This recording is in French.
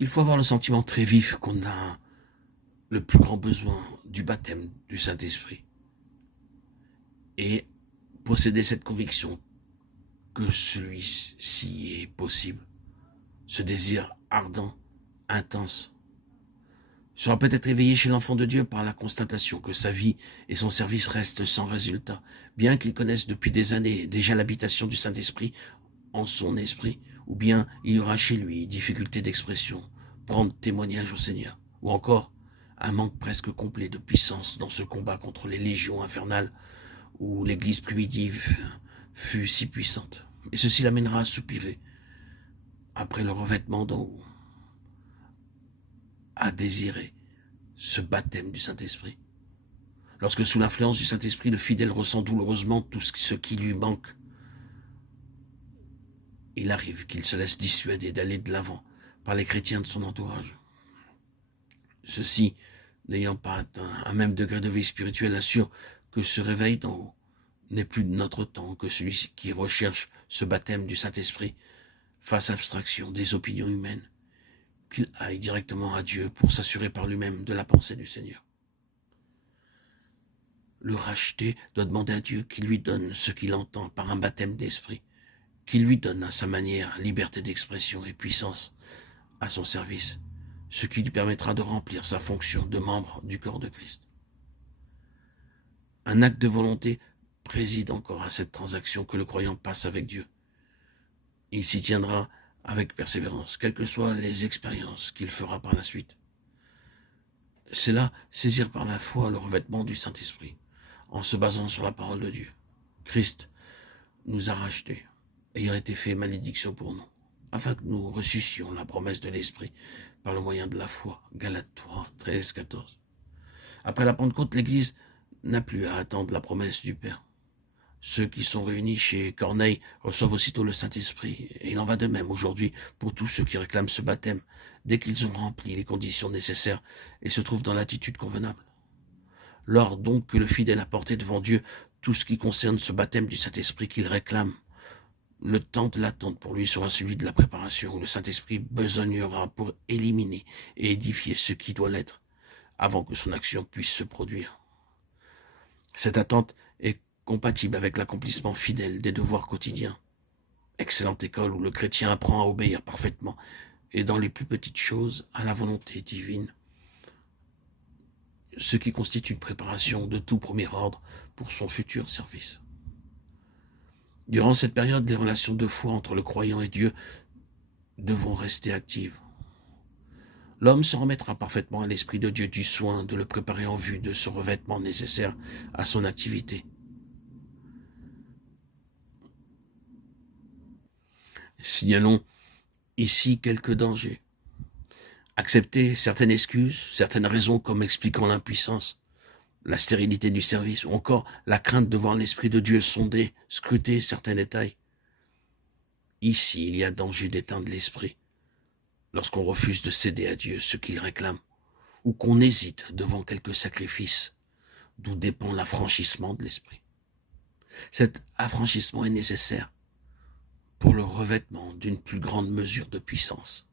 Il faut avoir le sentiment très vif qu'on a le plus grand besoin du baptême du Saint-Esprit et posséder cette conviction que celui-ci est possible. Ce désir ardent, intense, sera peut-être éveillé chez l'enfant de Dieu par la constatation que sa vie et son service restent sans résultat, bien qu'il connaisse depuis des années déjà l'habitation du Saint-Esprit en son esprit, ou bien il y aura chez lui difficulté d'expression, prendre témoignage au Seigneur, ou encore un manque presque complet de puissance dans ce combat contre les légions infernales où l'Église primitive fut si puissante. Et ceci l'amènera à soupirer après le revêtement d'en haut, à désirer ce baptême du Saint-Esprit. Lorsque sous l'influence du Saint-Esprit, le fidèle ressent douloureusement tout ce qui lui manque, il arrive qu'il se laisse dissuader d'aller de l'avant par les chrétiens de son entourage. Ceux-ci, n'ayant pas atteint un même degré de vie spirituelle, assurent que ce réveil d'en haut n'est plus de notre temps, que celui qui recherche ce baptême du Saint-Esprit fasse abstraction des opinions humaines, qu'il aille directement à Dieu pour s'assurer par lui-même de la pensée du Seigneur. Le racheté doit demander à Dieu qu'il lui donne ce qu'il entend par un baptême d'esprit, qu'il lui donne à sa manière liberté d'expression et puissance à son service, ce qui lui permettra de remplir sa fonction de membre du corps de Christ. Un acte de volonté préside encore à cette transaction que le croyant passe avec Dieu. Il s'y tiendra avec persévérance, quelles que soient les expériences qu'il fera par la suite. C'est là saisir par la foi le revêtement du Saint-Esprit, en se basant sur la parole de Dieu. Christ nous a rachetés, ayant été fait malédiction pour nous, afin que nous ressuscions la promesse de l'Esprit par le moyen de la foi. Galates 3, 13, 14. Après la Pentecôte, l'Église n'a plus à attendre la promesse du Père. Ceux qui sont réunis chez Corneille reçoivent aussitôt le Saint-Esprit, et il en va de même aujourd'hui pour tous ceux qui réclament ce baptême, dès qu'ils ont rempli les conditions nécessaires et se trouvent dans l'attitude convenable. Lors donc que le fidèle a porté devant Dieu tout ce qui concerne ce baptême du Saint-Esprit qu'il réclame, le temps de l'attente pour lui sera celui de la préparation, où le Saint-Esprit besognera pour éliminer et édifier ce qui doit l'être, avant que son action puisse se produire. Cette attente est compatible avec l'accomplissement fidèle des devoirs quotidiens. Excellente école où le chrétien apprend à obéir parfaitement et dans les plus petites choses à la volonté divine, ce qui constitue une préparation de tout premier ordre pour son futur service. Durant cette période, les relations de foi entre le croyant et Dieu devront rester actives. L'homme se remettra parfaitement à l'Esprit de Dieu du soin de le préparer en vue de ce revêtement nécessaire à son activité. Signalons ici quelques dangers. Accepter certaines excuses, certaines raisons comme expliquant l'impuissance, la stérilité du service, ou encore la crainte de voir l'Esprit de Dieu sonder, scruter certains détails. Ici, il y a danger d'éteindre l'Esprit lorsqu'on refuse de céder à Dieu ce qu'il réclame, ou qu'on hésite devant quelques sacrifices, d'où dépend l'affranchissement de l'Esprit. Cet affranchissement est nécessaire pour le revêtement d'une plus grande mesure de puissance.